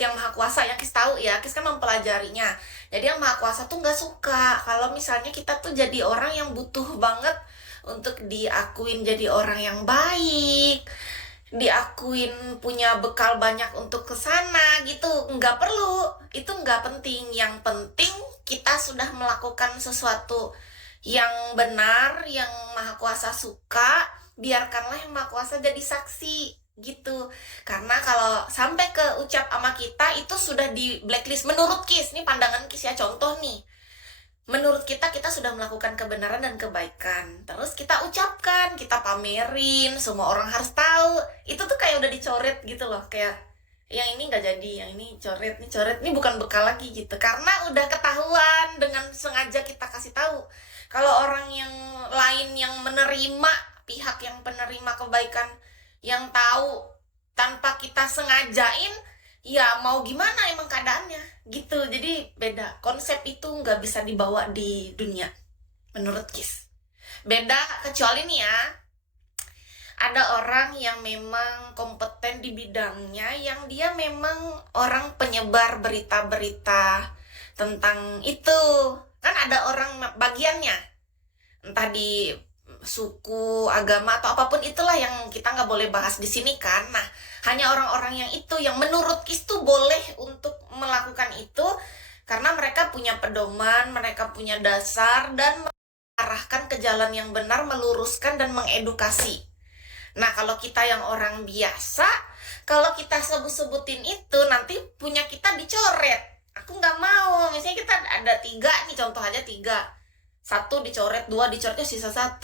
Yang Maha Kuasa ya, Kis tahu ya, Kis kan mempelajarinya. Jadi Yang Maha Kuasa tuh nggak suka kalau misalnya kita tuh jadi orang yang butuh banget untuk diakuin jadi orang yang baik, diakuin punya bekal banyak untuk ke sana gitu. Nggak perlu, itu nggak penting. Yang penting kita sudah melakukan sesuatu yang benar, yang Maha Kuasa suka, biarkanlah Yang Maha Kuasa jadi saksi gitu. Karena kalau sampai ke ucap sama kita itu sudah di blacklist menurut Kis, nih pandangan Kis ya, contoh nih. Menurut kita sudah melakukan kebenaran dan kebaikan. Terus kita ucapkan, kita pamerin, semua orang harus tahu. Itu tuh kayak udah dicoret gitu loh, kayak yang ini nggak jadi, yang ini coret, ini bukan bekal lagi gitu. Karena udah ketahuan dengan sengaja kita kasih tahu. Kalau orang yang lain yang menerima, pihak yang penerima kebaikan yang tahu tanpa kita sengajain, ya mau gimana emang keadaannya gitu. Jadi beda, konsep itu nggak bisa dibawa di dunia menurut Kis. Beda kecuali nih ya, ada orang yang memang kompeten di bidangnya, yang dia memang orang penyebar berita-berita tentang itu. Kan ada orang bagiannya, entah di suku, agama, atau apapun itulah yang kita nggak boleh bahas di sini kan. Nah, hanya orang-orang yang itu yang menurut Kis tuh boleh untuk melakukan itu karena mereka punya pedoman, mereka punya dasar, dan mengarahkan ke jalan yang benar, meluruskan dan mengedukasi. Nah, kalau kita yang orang biasa, kalau kita sebut-sebutin itu, nanti punya kita dicoret. Aku nggak mau. Misalnya kita ada 3 nih, contoh aja 3. 1 dicoret, 2 dicoretnya, sisa 1.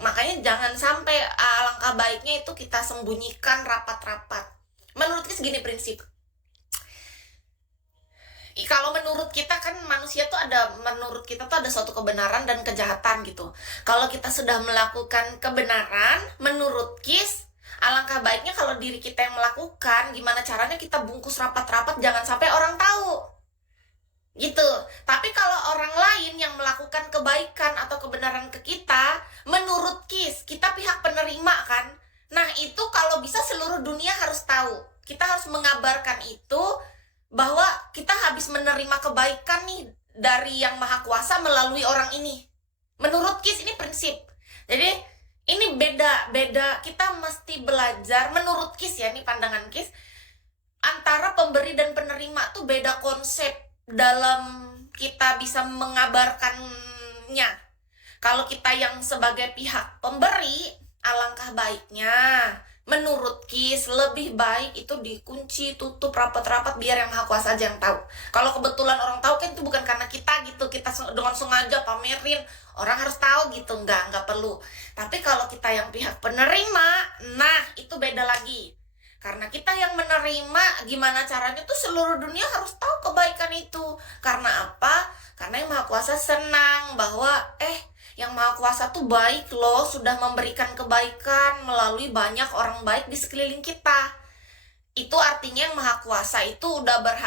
Makanya jangan sampai, alangkah baiknya itu kita sembunyikan rapat-rapat. Menurut Kis gini prinsip. Kalau menurut kita kan manusia tuh menurut kita tuh ada suatu kebenaran dan kejahatan gitu. Kalau kita sudah melakukan kebenaran, menurut Kis, alangkah baiknya kalau diri kita yang melakukan, gimana caranya kita bungkus rapat-rapat, jangan sampai orang tahu. Gitu. Tapi kalau orang lain yang melakukan kebaikan atau kebenaran ke kita, menurut Kis, kita pihak penerima kan. Nah, itu kalau bisa seluruh dunia harus tahu. Kita harus mengabarkan itu, bahwa kita habis menerima kebaikan nih dari Yang Maha Kuasa melalui orang ini. Menurut Kis ini prinsip. Jadi ini beda. Kita mesti belajar, menurut Kis ya, ini pandangan Kis, antara pemberi dan penerima tuh beda konsep dalam kita bisa mengabarkannya. Kalau kita yang sebagai pihak pemberi, alangkah baiknya menurut Kis lebih baik itu dikunci, tutup rapat-rapat, biar Yang Maha Kuasa aja yang tahu. Kalau kebetulan orang tahu kan itu bukan karena kita gitu, kita dengan sengaja pamerin, orang harus tahu gitu, nggak perlu. Tapi kalau kita yang pihak penerima, nah itu beda lagi. Karena kita yang menerima, gimana caranya tuh seluruh dunia harus tahu kebaikan itu. Karena apa? Karena Yang Maha Kuasa senang bahwa Yang Maha Kuasa tuh baik loh, sudah memberikan kebaikan melalui banyak orang baik di sekeliling kita. Itu artinya Yang Maha Kuasa itu udah berhasil